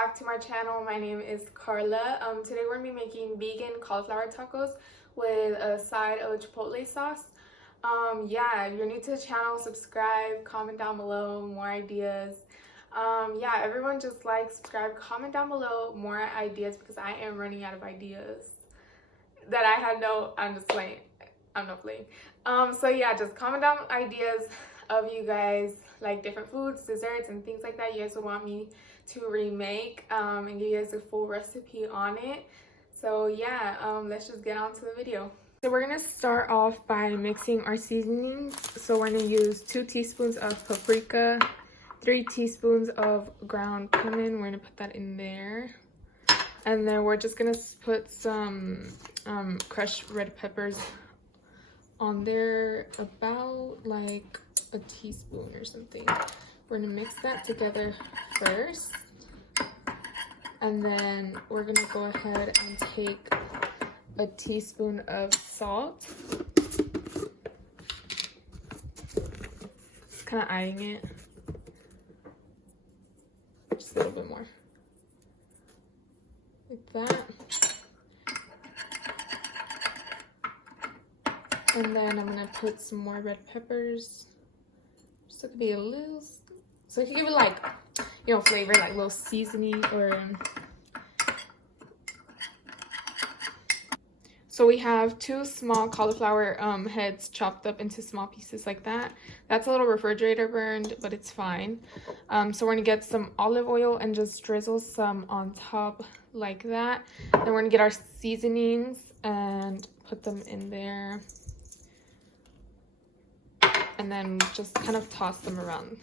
back to my channel. My name is Carla. Today we're going to be making vegan cauliflower tacos with a side of chipotle sauce. Yeah, if you're new to the channel, subscribe, comment down below, more ideas. Yeah, everyone just like, subscribe, comment down below more ideas because I am running out of ideas that I had I'm just playing. I'm not playing. So yeah, just comment down ideas of you guys, like different foods, desserts, and things like that you guys would want me to remake, and give you guys a full recipe on it. So yeah, let's just get on to the video. So we're gonna start off by mixing our seasonings. So we're gonna use 2 teaspoons of paprika, 3 teaspoons of ground cumin. We're gonna put that in there. And then we're just gonna put some crushed red peppers on there, about like a teaspoon or something. We're gonna mix that together first, and then we're gonna go ahead and take a teaspoon of salt. Just kind of eyeing it, just a little bit more, like that. And then I'm gonna put some more red peppers. So it could be a little, so it could give it like, you know, flavor, like a little seasoning. Or so we have 2 small cauliflower heads chopped up into small pieces like that. That's a little refrigerator burned, but it's fine. So we're gonna get some olive oil and just drizzle some on top like that. Then we're gonna get our seasonings and put them in there, and then just kind of toss them around.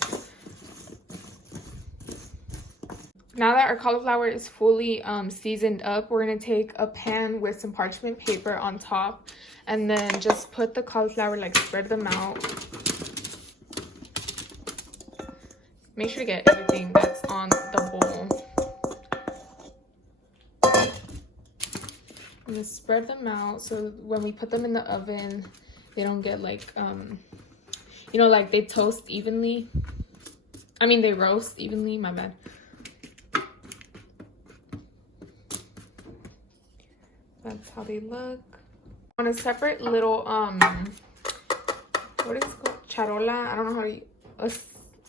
Now that our cauliflower is fully seasoned up, we're gonna take a pan with some parchment paper on top, and then just put the cauliflower, like spread them out. Make sure to get everything that's on the bowl. I'm gonna spread them out so when we put them in the oven, they don't get like, you know, like they toast evenly. I mean, they roast evenly, my bad. That's how they look. On a separate little, what is it called? Charola? I don't know how to,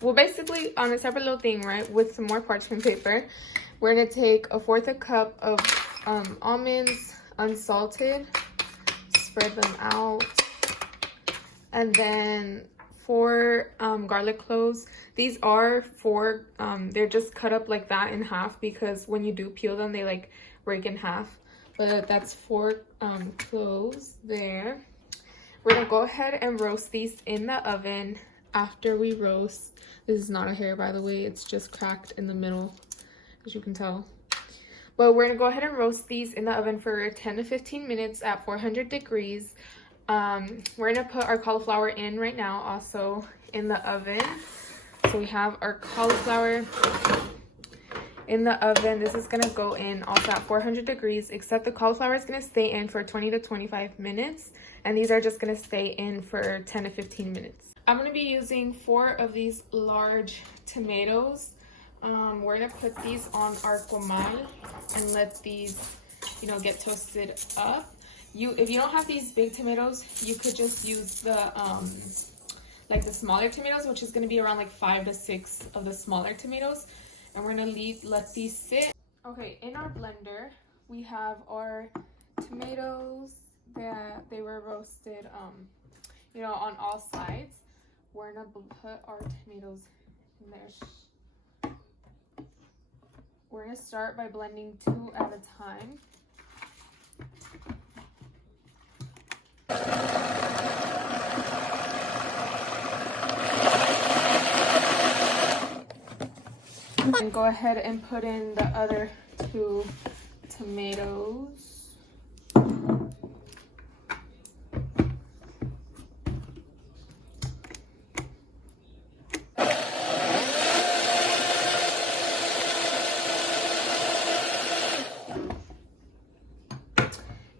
well, basically on a separate little thing, right, with some more parchment paper, we're gonna take 1/4 cup of almonds, unsalted, spread them out, and then 4 garlic cloves. These are 4, they're just cut up like that in half because when you do peel them, they like break in half. But that's 4 cloves there. We're gonna go ahead and roast these in the oven. After we roast, this is not a hair, by the way, it's just cracked in the middle, as you can tell. But we're gonna go ahead and roast these in the oven for 10 to 15 minutes at 400 degrees. We're gonna put our cauliflower in right now, also in the oven. So we have our cauliflower in the oven. This is gonna go in also at 400 degrees, except the cauliflower is gonna stay in for 20 to 25 minutes, and these are just gonna stay in for 10 to 15 minutes. I'm gonna be using 4 of these large tomatoes. We're gonna put these on our comal and let these, you know, get toasted up. If you don't have these big tomatoes, you could just use the like the smaller tomatoes, which is going to be around like 5 to 6 of the smaller tomatoes, and we're going to let these sit. Okay, in our blender we have our tomatoes that they were roasted, you know, on all sides. We're going to put our tomatoes in there. We're going to start by blending 2 at a time. And go ahead and put in the other 2 tomatoes.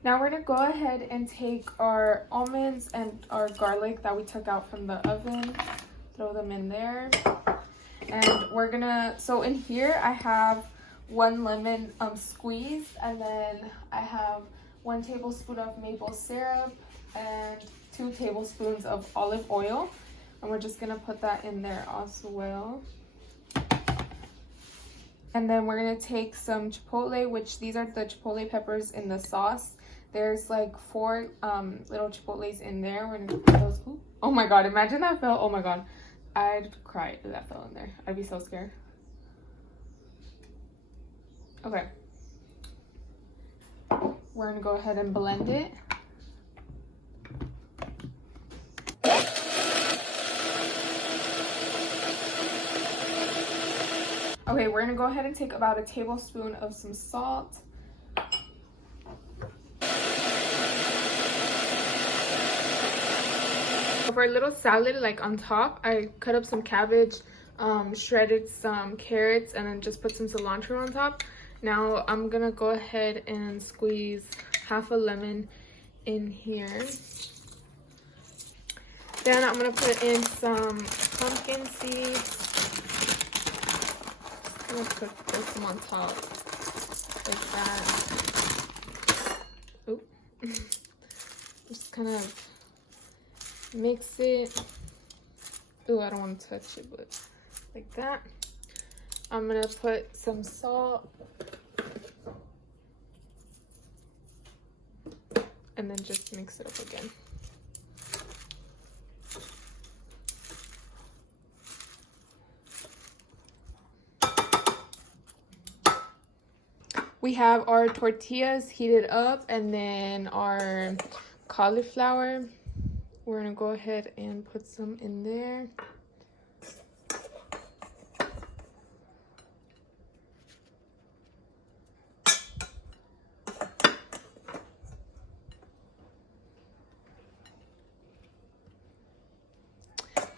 Now we're gonna go ahead and take our almonds and our garlic that we took out from the oven, throw them in there. And we're gonna, so in here I have 1 lemon squeezed, and then I have 1 tablespoon of maple syrup and 2 tablespoons of olive oil, and we're just gonna put that in there as well. And then we're gonna take some chipotle, which these are the chipotle peppers in the sauce. There's like 4 little chipotles in there. We're gonna put those. Ooh, oh my god, imagine that fell. Oh my god, I'd cry if that fell in there. I'd be so scared. Okay, we're gonna go ahead and blend it. Okay, we're gonna go ahead and take about a tablespoon of some salt. For a little salad, like on top, I cut up some cabbage, shredded some carrots, and then just put some cilantro on top. Now I'm gonna go ahead and squeeze half a lemon in here. Then I'm gonna put in some pumpkin seeds. I'm gonna put some on top like that. Oop. Just kind of mix it. Ooh, I don't want to touch it, but like that. I'm gonna put some salt and then just mix it up again. We have our tortillas heated up, and then our cauliflower. We're gonna go ahead and put some in there.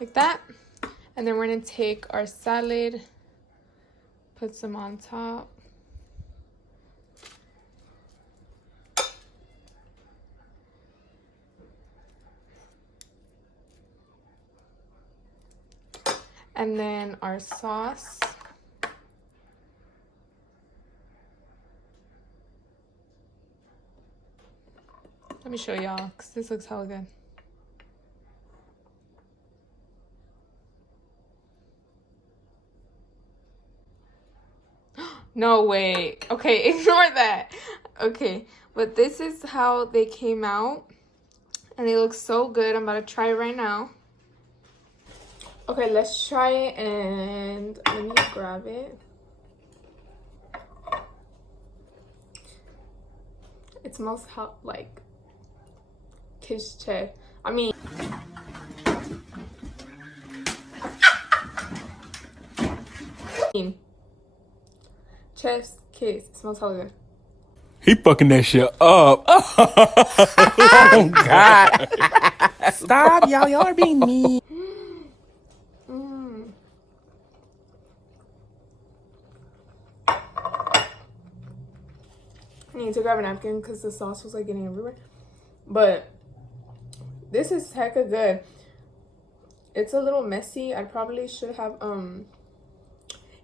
Like that. And then we're gonna take our salad, put some on top. And then our sauce. Let me show y'all, because this looks hella good. No way. Okay, ignore that. Okay, but this is how they came out. And they look so good. I'm about to try it right now. Okay, let's try it, and let me grab it. It smells like kishche. I mean, chef's kiss. It smells hella good. He fucking that shit up. Oh God! Stop, y'all! Y'all are being mean. I need to grab a napkin because the sauce was like getting everywhere. But this is hecka good. It's a little messy. I probably should have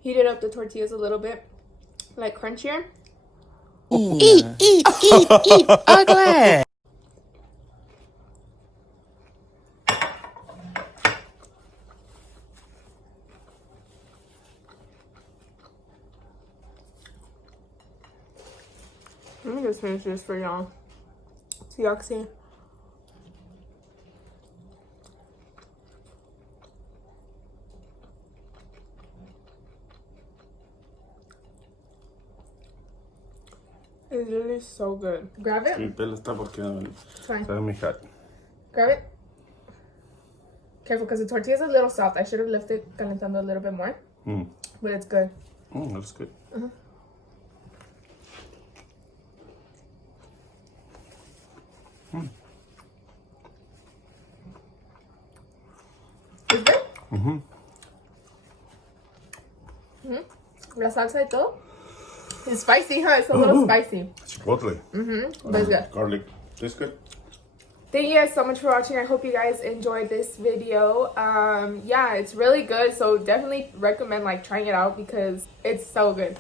heated up the tortillas a little bit, like crunchier. Eat, ugly. Let me just finish this for y'all so y'all can see. It's really so good. Grab it. Mi pelo está porque It's fine. está muy hot. Grab it. Careful, because the tortilla is a little soft. I should have left it calentando a little bit more. But it's good. That's good. Is good? La salsa y todo. It's spicy, huh? It's a little spicy. Chipotle. But it's good. Garlic. Tastes good. Thank you guys so much for watching. I hope you guys enjoyed this video. Yeah, it's really good. So definitely recommend like trying it out because it's so good.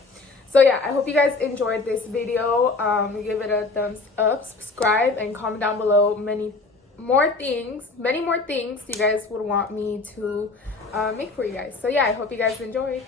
So So yeah, I hope you guys enjoyed this video. Give it a thumbs up, subscribe, and comment down below many more things you guys would want me to make for you guys. So yeah, I hope you guys enjoyed.